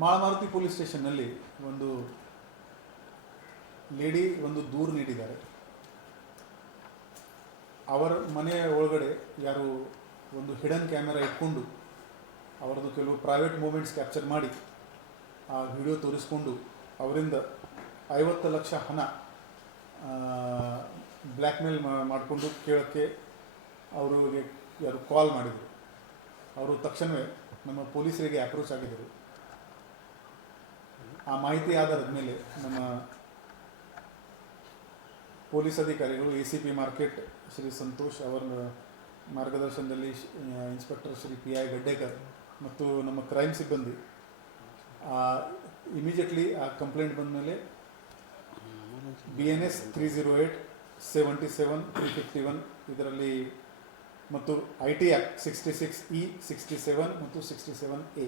Malamaruthi police ಸ್ಟೇಷನ್ನಲ್ಲಿ ಒಂದು lady ಒಂದು ದೂರು ನೀಡಿದ್ದಾರೆ. ಅವರ ಮನೆಯ ಒಳಗಡೆ ಯಾರು ಒಂದು ಹಿಡನ್ ಕ್ಯಾಮೆರಾ ಇಟ್ಕೊಂಡು ಅವರದ್ದು ಕೆಲವು ಪ್ರೈವೇಟ್ ಮೂಮೆಂಟ್ಸ್ ಕ್ಯಾಪ್ಚರ್ ಮಾಡಿ ಆ ವಿಡಿಯೋ ತೋರಿಸ್ಕೊಂಡು ಅವರಿಂದ 50 ಲಕ್ಷ ಹಣ ಬ್ಲ್ಯಾಕ್ಮೇಲ್ ಮಾಡಿಕೊಂಡು ಕೇಳೋಕ್ಕೆ ಅವರಿಗೆ ಯಾರು ಕಾಲ್ ಮಾಡಿದರು. ಅವರು ತಕ್ಷಣವೇ ನಮ್ಮ ಪೊಲೀಸರಿಗೆ ಅಪ್ರೋಚ್ ಆಗಿದ್ದರು. ಆ ಮಾಹಿತಿ ಆಧಾರದ ಮೇಲೆ ನಮ್ಮ ಪೊಲೀಸ್ ಅಧಿಕಾರಿಗಳು ACP ಮಾರ್ಕೆಟ್ ಶ್ರೀ ಸಂತೋಷ್ ಅವರ ಮಾರ್ಗದರ್ಶನದಲ್ಲಿ ಇನ್ಸ್ಪೆಕ್ಟರ್ ಶ್ರೀ PI ಗಡ್ಡೇಕರ್ ಮತ್ತು ನಮ್ಮ ಕ್ರೈಮ್ ಸಿಬ್ಬಂದಿ ಇಮಿಡಿಯೇಟ್ಲಿ ಆ ಕಂಪ್ಲೇಂಟ್ ಬಂದ ಮೇಲೆ BNS 308-77-351 ಇದರಲ್ಲಿ ಮತ್ತು IT ಆ್ಯಕ್ಟ್ 66E 67 ಮತ್ತು 67A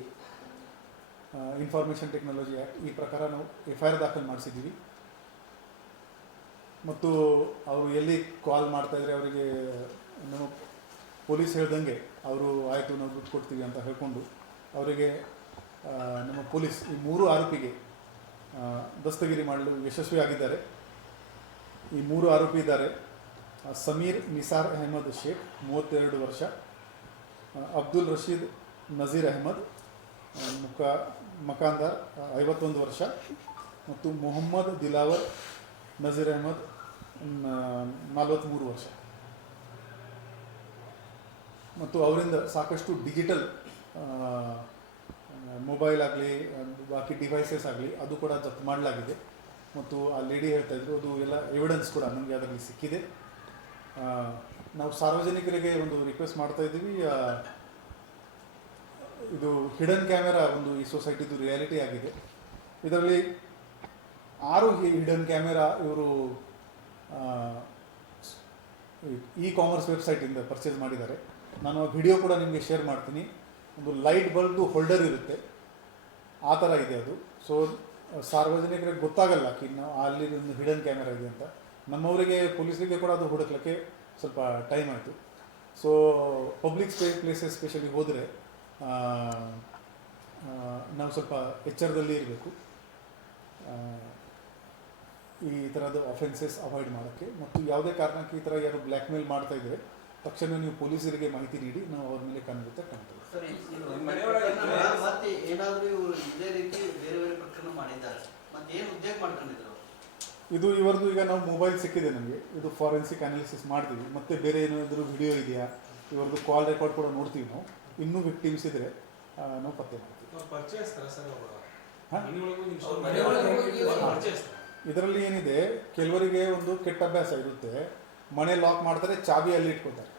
ಇನ್ಫಾರ್ಮೇಷನ್ ಟೆಕ್ನಾಲಜಿ ಆ್ಯಕ್ಟ್ ಈ ಪ್ರಕಾರ ನಾವು FIR ದಾಖಲು ಮಾಡಿಸಿದ್ದೀವಿ. ಮತ್ತು ಅವರು ಎಲ್ಲಿ ಕಾಲ್ ಮಾಡ್ತಾಯಿದ್ರೆ ಅವರಿಗೆ ನಮ್ಮ ಪೊಲೀಸ್ ಹೇಳ್ದಂಗೆ ಅವರು ಆಯಿತು ನಾವು ದುಡ್ಡು ಕೊಡ್ತೀವಿ ಅಂತ ಹೇಳ್ಕೊಂಡು ಅವರಿಗೆ ನಮ್ಮ ಪೊಲೀಸ್ ಈ 3 ಆರೋಪಿಗೆ ದಸ್ತಗಿರಿ ಮಾಡಲು ಯಶಸ್ವಿಯಾಗಿದ್ದಾರೆ. ಈ 3 ಆರೋಪಿ ಇದ್ದಾರೆ. ಸಮೀರ್ ನಿಸಾರ್ ಅಹಮದ್ ಶೇಖ್ 32 ವರ್ಷ, ಅಬ್ದುಲ್ ರಶೀದ್ ನಜೀರ್ ಅಹಮದ್ ಮಕಾಂದಾರ್ 51 ವರ್ಷ ಮತ್ತು ಮೊಹಮ್ಮದ್ ದಿಲಾವರ್ ನಜೀರ್ ಅಹಮದ್ 43 ವರ್ಷ. ಮತ್ತು ಅವರಿಂದ ಸಾಕಷ್ಟು ಡಿಜಿಟಲ್ ಮೊಬೈಲ್ ಆಗಲಿ ಬಾಕಿ ಡಿವೈಸಸ್ ಆಗಲಿ ಅದು ಕೂಡ ಜಪ್ತು ಮಾಡಲಾಗಿದೆ. ಮತ್ತು ಆ ಲೇಡಿ ಹೇಳ್ತಾಯಿದ್ರು ಅದು ಎಲ್ಲ ಎವಿಡೆನ್ಸ್ ಕೂಡ ನಮಗೆ ಅದರಲ್ಲಿ ಸಿಕ್ಕಿದೆ. ನಾವು ಸಾರ್ವಜನಿಕರಿಗೆ ಒಂದು ರಿಕ್ವೆಸ್ಟ್ ಮಾಡ್ತಾಯಿದ್ದೀವಿ, ಇದು ಹಿಡನ್ ಕ್ಯಾಮೆರಾ ಒಂದು ಈ ಸೊಸೈಟಿದು ರಿಯಾಲಿಟಿ ಆಗಿದೆ. ಇದರಲ್ಲಿ 6 ಹಿಡನ್ ಕ್ಯಾಮೆರಾ ಇವರು ಇ-ಕಾಮರ್ಸ್ ವೆಬ್ಸೈಟಿಂದ ಪರ್ಚೇಸ್ ಮಾಡಿದ್ದಾರೆ. ನಾನು ಆ ವಿಡಿಯೋ ಕೂಡ ನಿಮಗೆ ಶೇರ್ ಮಾಡ್ತೀನಿ. ಒಂದು ಲೈಟ್ ಬಲ್ಬ್ದು ಹೋಲ್ಡರ್ ಇರುತ್ತೆ, ಆ ಥರ ಇದೆ ಅದು. ಸೊ ಸಾರ್ವಜನಿಕರಿಗೆ ಗೊತ್ತಾಗಲ್ಲ ನಾವು ಅಲ್ಲಿ ಒಂದು ಹಿಡನ್ ಕ್ಯಾಮೆರಾ ಇದೆ ಅಂತ. ನಮ್ಮವರಿಗೆ ಪೊಲೀಸರಿಗೆ ಕೂಡ ಅದು ಹುಡುಕ್ಲಿಕ್ಕೆ ಸ್ವಲ್ಪ ಟೈಮ್ ಆಯಿತು. ಸೊ ಪಬ್ಲಿಕ್ ಪ್ಲೇಸಸ್ ಸ್ಪೆಷಲಿ ಹೋದರೆ ನಾವು ಸ್ವಲ್ಪ ಎಚ್ಚರದಲ್ಲಿ ಇರಬೇಕು ಈ ಥರದ ಅಫೆನ್ಸಸ್ ಅವಾಯ್ಡ್ ಮಾಡೋಕ್ಕೆ. ಮತ್ತು ಯಾವುದೇ ಕಾರಣಕ್ಕೆ ಈ ಥರ ಯಾರು ಬ್ಲ್ಯಾಕ್ಮೇಲ್ ಮಾಡ್ತಾ ಇದ್ದರೆ ತಕ್ಷಣ ನೀವು ಪೊಲೀಸರಿಗೆ ಮಾಹಿತಿ ನೀಡಿ ನಾವು ಅವ್ರ ಮೇಲೆ ಕಾಣ್ತೇವೆ. ಇದು ಇವರದು ಈಗ ನಾವು ಮೊಬೈಲ್ ಸಿಕ್ಕಿದೆ ನಮಗೆ, ಇದು ಫಾರೆನ್ಸಿಕ್ ಅನಾಲಿಸಿಸ್ ಮಾಡ್ತೀವಿ. ಮತ್ತು ಬೇರೆ ಏನಾದರೂ ವಿಡಿಯೋ ಇದೆಯಾ, ಇವರದ್ದು ಕಾಲ್ ರೆಕಾರ್ಡ್ ಕೂಡ ನೋಡ್ತೀವಿ ನಾವು. ಇನ್ನೂ ವಿಕ್ಟಿಮ್ಸ್ ಇದ್ದರೆ ನಾವು ಪತ್ತೆ ಮಾಡ್ತೀವಿ. ಇದರಲ್ಲಿ ಏನಿದೆ, ಕೆಲವರಿಗೆ ಒಂದು ಕೆಟ್ಟ ಅಭ್ಯಾಸ ಇರುತ್ತೆ, ಮನೆ ಲಾಕ್ ಮಾಡ್ತಾರೆ, ಚಾಬಿ ಅಲ್ಲಿ ಇಟ್ಕೊತಾರೆ.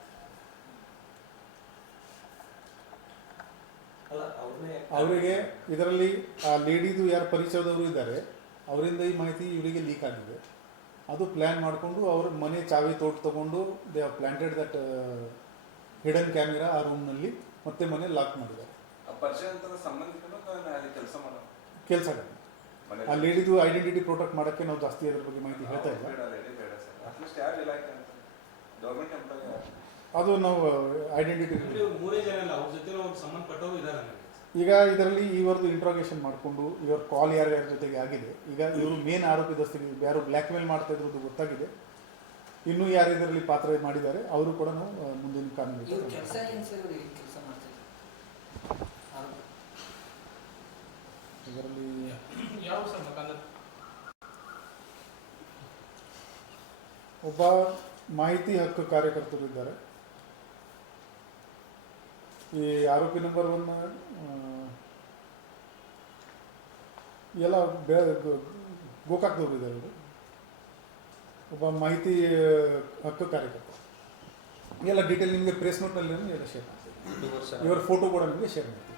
ಅವರಿಗೆ ಇದರಲ್ಲಿ ಆ ಲೇಡಿದು ಯಾರು ಪರಿಚಯದವರು ಇದ್ದಾರೆ ಅವರಿಂದ ಈ ಮಾಹಿತಿ ಇವರಿಗೆ ಲೀಕ್ ಆಗಿದೆ. ಅದು ಪ್ಲ್ಯಾನ್ ಮಾಡಿಕೊಂಡು ಅವ್ರ ಮನೆ ಚಾವಿ ತಗೊಂಡು they are planted that hidden camera ಆ ರೂಮ್ನಲ್ಲಿ, ಮತ್ತೆ ಮನೆ ಲಾಕ್ ಮಾಡಿದ್ದಾರೆ. ಕೆಲಸ ಆ ಲೇಡಿದು ಐಡೆಂಟಿಟಿ ಪ್ರೊಟೆಕ್ಟ್ ಮಾಡೋಕ್ಕೆ ನಾವು ಜಾಸ್ತಿ ಅದ್ರ ಬಗ್ಗೆ ಮಾಹಿತಿ ಹೇಳ್ತಾ ಇಲ್ಲ. ಅದು ನಾವು ಐಡೆಂಟಿಟಿ ಈಗ ಇದರಲ್ಲಿ ಇವರದ್ದು ಇಂಟ್ರಾಗೇಷನ್ ಮಾಡಿಕೊಂಡು ಇವ್ರ ಕಾಲ್ ಯಾರ್ಯಾರ ಜೊತೆಗೆ ಆಗಿದೆ. ಈಗ ಇವರು ಮೇನ್ ಆರೋಪಿ ದಸ್ತಿಗೆ ಯಾರು ಬ್ಲ್ಯಾಕ್ ಮೇಲ್ ಮಾಡ್ತಾ ಇರೋದು ಗೊತ್ತಾಗಿದೆ. ಇನ್ನೂ ಯಾರು ಇದರಲ್ಲಿ ಪಾತ್ರ ಮಾಡಿದ್ದಾರೆ ಅವರು ಕೂಡ ನಾವು ಮುಂದಿನ ಕಾನೂನು ಇದರಲ್ಲಿ ಒಬ್ಬ ಮಾಹಿತಿ ಹಕ್ಕು ಕಾರ್ಯಕರ್ತರು ಇದ್ದಾರೆ. ಈ ಆರೋಪಿ ನಂಬರ್ 1 ಎಲ್ಲ ಗೋಕಾಕ್ದವರು ಇದ್ದಾರೆ. ಇವರು ಒಬ್ಬ ಮಾಹಿತಿ ಹಕ್ಕು ಕಾರ್ಯಕರ್ತ. ಎಲ್ಲ ಡೀಟೇಲ್ ನಿಮಗೆ ಪ್ರೆಸ್ ನೋಟ್ನಲ್ಲಿ ಎಲ್ಲ ಶೇರ್ ಮಾಡ್ತೀವಿ. ಇವರ ಫೋಟೋ ಕೂಡ ನಿಮಗೆ ಶೇರ್ ಮಾಡ್ತೀವಿ.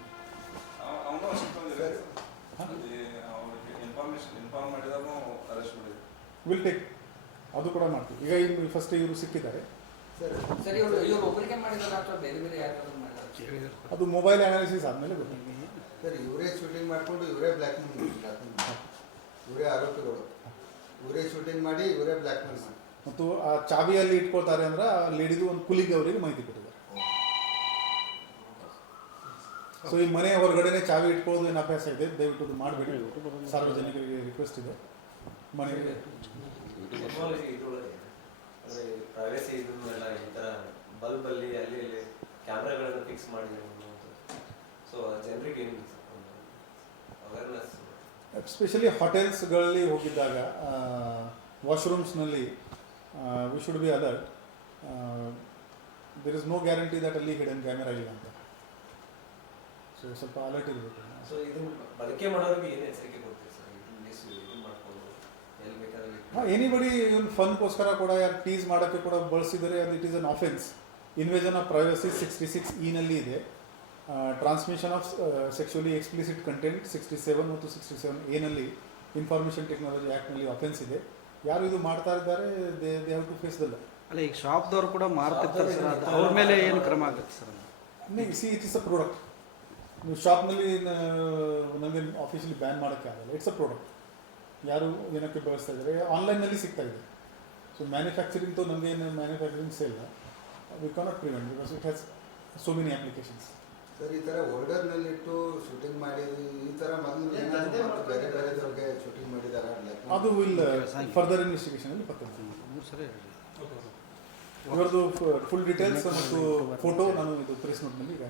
ವಿಲ್ ಟೇಕ್ ಅದು ಕೂಡ ಮಾಡ್ತೀವಿ. ಈಗ ಫಸ್ಟ್ ಇವರು ಸಿಕ್ಕಿದ್ದಾರೆ. ಅದು ಮೊಬೈಲ್ ಅನಾಲಿಸಿಸ್ ಆದಮೇಲೆ ಗೊತ್ತಾಗಿದೆ ಸರ್. ಇವರೇ ಶೂಟಿಂಗ್ ಮಾಡಿಕೊಂಡು ಇವರೇ ಬ್ಲ್ಯಾಕ್ ಮೇಲ್, ಇವರೇ ಆರೋಪಿಗಳು, ಇವರೇ ಶೂಟಿಂಗ್ ಮಾಡಿ ಇವರೇ ಬ್ಲ್ಯಾಕ್ ಮೇಲ್ ಮಾಡಿ ಮತ್ತು ಆ ಚಾವಿಯಲ್ಲಿ ಇಟ್ಕೊಳ್ತಾರೆ ಅಂದ್ರೆ ಆ ಲೇಡಿದು ಒಂದು ಕುಲಿಗೆ ಅವರಿಗೆ ಮಾಹಿತಿ ಕೊಟ್ಟಿದ್ದಾರೆ. ಸೊ ಈ ಮನೆ ಹೊರಗಡೆನೆ ಚಾವಿ ಇಟ್ಕೊಳ್ಳೋದು ಏನು ಅಭ್ಯಾಸ ಇದೆ, ದಯವಿಟ್ಟು ಅದು ಮಾಡಬೇಡಿ. ಸಾರ್ವಜನಿಕರಿಗೆ ರಿಕ್ವೆಸ್ಟ್ ಇದೆ. ಮನೆಗೆ ಟೆಕ್ನಾಲಜಿ ಇದ್ರೊಳಗೆ ಅಂದರೆ ಪ್ರೈವೇಸಿ ಇದನ್ನೆಲ್ಲ ಈ ಥರ ಬಲ್ಬಲ್ಲಿ ಅಲ್ಲಿ ಇಲ್ಲಿ ಕ್ಯಾಮ್ರಾಗಳನ್ನು ಫಿಕ್ಸ್ ಮಾಡಿದೆ ಸೊ ಜನರಿಗೆ ಏನು ಅವೇರ್ನೆಸ್ ಎಸ್ಪೆಷಲಿ ಹೋಟೆಲ್ಸ್ಗಳಲ್ಲಿ ಹೋಗಿದ್ದಾಗ ವಾಶ್ರೂಮ್ಸ್ನಲ್ಲಿ we should be alert. There is no guarantee that ಅಲ್ಲಿ ಹಿಡನ್ ಕ್ಯಾಮೆರಾ ಇಲ್ಲ ಅಂತ. ಸೊ ಸ್ವಲ್ಪ ಅಲರ್ಟ್ ಇರಬೇಕು. ಸೊ ಇದನ್ನು ಬಳಕೆ ಮಾಡೋರಿಗೆ ಏನು ಎಚ್ಚರಿಕೆ ಕೊಡ್ತೀವಿ ಸರ್? ಇದು ಮಾಡ್ಕೊಂಡು ಎಲ್ಲಿ ಬೇಕಾದ್ರೆ ಎನಿಬಡಿ ಇವನ್ ಫನ್ಗೋಸ್ಕರ ಕೂಡ ಯಾರು ಟೀಸ್ ಮಾಡೋಕ್ಕೆ ಕೂಡ ಬಳಸಿದರೆ ಅದು it is an offence. Invasion of privacy 66 ನಲ್ಲಿ ಇದೆ. Transmission of sexually explicit content 67 ಮತ್ತು 67 ನಲ್ಲಿ ಇನ್ಫಾರ್ಮೇಷನ್ ಟೆಕ್ನಾಲಜಿ ಆ್ಯಕ್ಟ್ನಲ್ಲಿ ಅಫೆನ್ಸ್ ಇದೆ. ಯಾರು ಇದು ಮಾಡ್ತಾ ಇದ್ದಾರೆ ದೇ ಹ್ಯಾವ್ ಟು ಫೇಸ್ ದಲ್ಲ. ಅಲ್ಲ, ಈಗ ಶಾಪ್ದವ್ರು ಕೂಡ ಮಾರ್ತಿರ್ತಾರೆ ಸರ್, ಅದು ಅವ್ರ ಮೇಲೆ ಏನು ಕ್ರಮ ಆಗುತ್ತೆ sir? C it is a product. ನೀವು ಶಾಪ್ನಲ್ಲಿ ನಮಗೆ ಆಫೀಸಲ್ಲಿ ಬ್ಯಾನ್ ಮಾಡೋಕ್ಕೆ ಆಗಲ್ಲ. It's a product. ಯಾರು ಏನಕ್ಕೆ ಬಳಸ್ತಾ ಇದ್ದಾರೆ, ಆನ್ಲೈನ್ನಲ್ಲಿ ಸಿಗ್ತಾ ಇದೆ. ಸೊ ಮ್ಯಾನುಫ್ಯಾಕ್ಚರಿಂಗ್ದು ನಮಗೇನು ಮ್ಯಾನುಫ್ಯಾಕ್ಚರಿಂಗ್ಸ್ ಇಲ್ಲ, we cannot prevent because it has so many applications. Sir, ಈ ಥರ ಹೋಲ್ಡರ್ನಲ್ಲಿಟ್ಟು ಶೂಟಿಂಗ್ ಮಾಡಿದ್ದು ಈ ಥರ ಮೊದಲು ಬೇರೆ ಬೇರೆದವ್ರಿಗೆ ಶೂಟಿಂಗ್ ಮಾಡಿದಾರ? ಅದು ವಿಲ್ ಫರ್ದರ್ ಇನ್ವೆಸ್ಟಿಗೇಷನಲ್ಲಿ ಬರ್ತದೆ. ಇವರದು ಫುಲ್ ಡೀಟೇಲ್ಸ್ ಮತ್ತು ಫೋಟೋ ನಾನು ಇದು ಪ್ರೆಸ್ ನೋಟ್ನಲ್ಲಿ ಈಗ